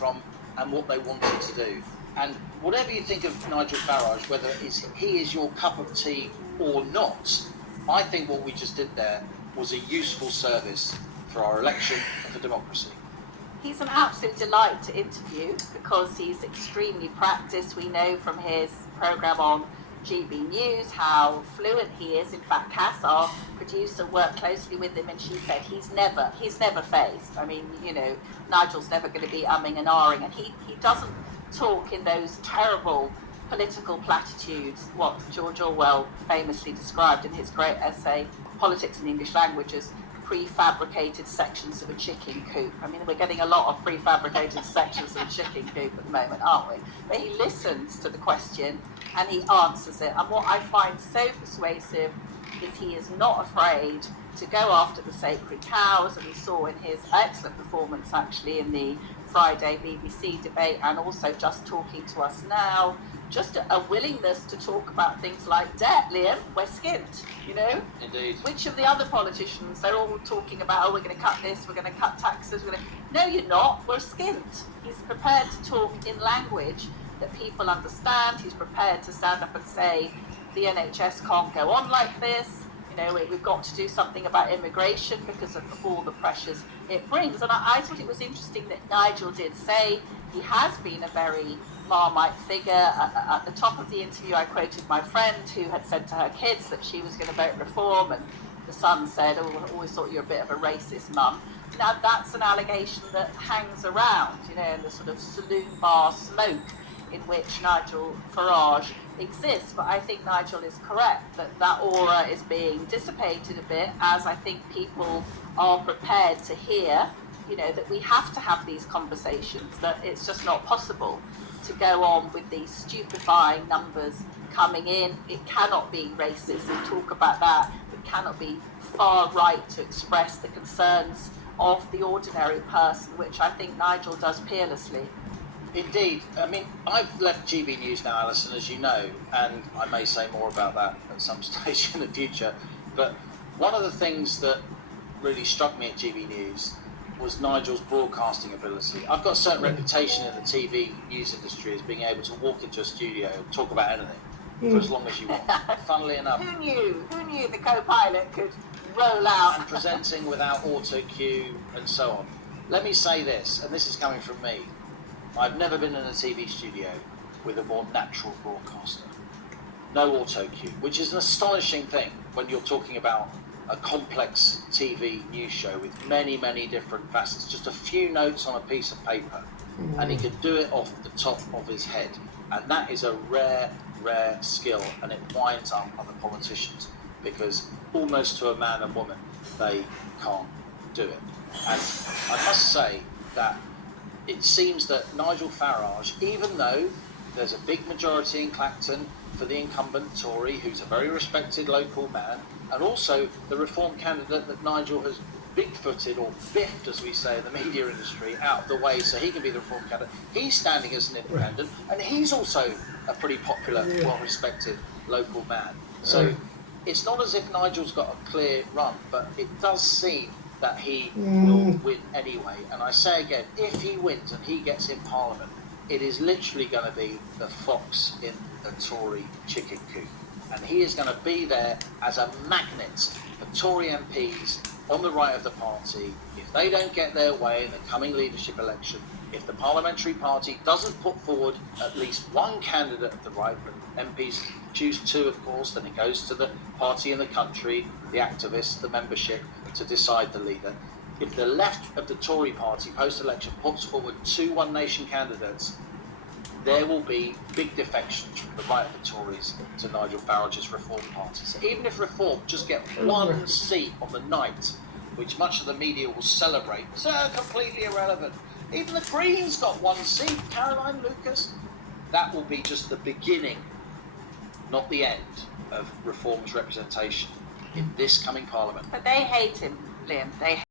from and what they wanted to do. And whatever you think of Nigel Farage, whether he is your cup of tea or not, I think what we just did there was a useful service for our election and for democracy. He's an absolute delight to interview because he's extremely practiced. We know from his programme on GB News how fluent he is. In fact, Cass, our producer, worked closely with him, and she said he's never phased. I mean, you know, Nigel's never going to be umming and ahhing, and he doesn't talk in those terrible political platitudes, what George Orwell famously described in his great essay, Politics in the English Language, as prefabricated sections of a chicken coop. I mean, we're getting a lot of prefabricated sections of a chicken coop at the moment, aren't we? But he listens to the question and he answers it. And what I find so persuasive is he is not afraid to go after the sacred cows, and we saw in his excellent performance actually in the Friday BBC debate, and also just talking to us now, just a willingness to talk about things like debt. Liam, we're skint, you know? Indeed. Which of the other politicians, they're all talking about, oh, we're going to cut this, we're going to cut taxes, No, you're not, we're skint. He's prepared to talk in language that people understand. He's prepared to stand up and say, the NHS can't go on like this. You know, we've got to do something about immigration because of all the pressures it brings. And I thought it was interesting that Nigel did say he has been a very Marmite figure. At the top of the interview, I quoted my friend who had said to her kids that she was going to vote Reform, and the son said, oh, I always thought you were a bit of a racist, mum. Now, that's an allegation that hangs around, you know, in the sort of saloon bar smoke in which Nigel Farage exists. But I think Nigel is correct that that aura is being dissipated a bit, as I think people are prepared to hear, you know, that we have to have these conversations, that it's just not possible to go on with these stupefying numbers coming in. It cannot be racist and talk about that. It cannot be far right to express the concerns of the ordinary person, which I think Nigel does peerlessly. Indeed. I mean, I've left GB News now, Alison, as you know, and I may say more about that at some stage in the future. But one of the things that really struck me at GB News was Nigel's broadcasting ability. I've got a certain reputation in the TV news industry as being able to walk into a studio and talk about anything for as long as you want. Funnily enough. Who knew the co-pilot could roll out? And presenting without auto cue and so on. Let me say this, and this is coming from me. I've never been in a TV studio with a more natural broadcaster. No auto cue, which is an astonishing thing when you're talking about a complex TV news show with many, many different facets. Just a few notes on a piece of paper, and he could do it off the top of his head. And that is a rare, rare skill, and it winds up other politicians, because almost to a man and woman, they can't do it. And I must say that it seems that Nigel Farage, even though there's a big majority in Clacton for the incumbent Tory, who's a very respected local man, and also the Reform candidate that Nigel has big-footed, or biffed, as we say in the media industry, out of the way so he can be the Reform candidate. He's standing as an independent, and he's also a pretty popular, well-respected local man. So it's not as if Nigel's got a clear run, but it does seem that he will win anyway. And I say again, if he wins and he gets in Parliament, it is literally going to be the fox in the Tory chicken coop. And he is going to be there as a magnet for Tory MPs on the right of the party. If they don't get their way in the coming leadership election, if the parliamentary party doesn't put forward at least one candidate of the right, but MPs choose two, of course, then it goes to the party in the country, the activists, the membership, to decide the leader. If the left of the Tory party post-election puts forward two One Nation candidates, there will be big defections from the right of the Tories to Nigel Farage's Reform Party. So even if Reform just get one seat on the night, which much of the media will celebrate, so completely irrelevant. Even the Greens got one seat, Caroline Lucas. That will be just the beginning, not the end, of Reform's representation in this coming Parliament. But they hate him, Liam. They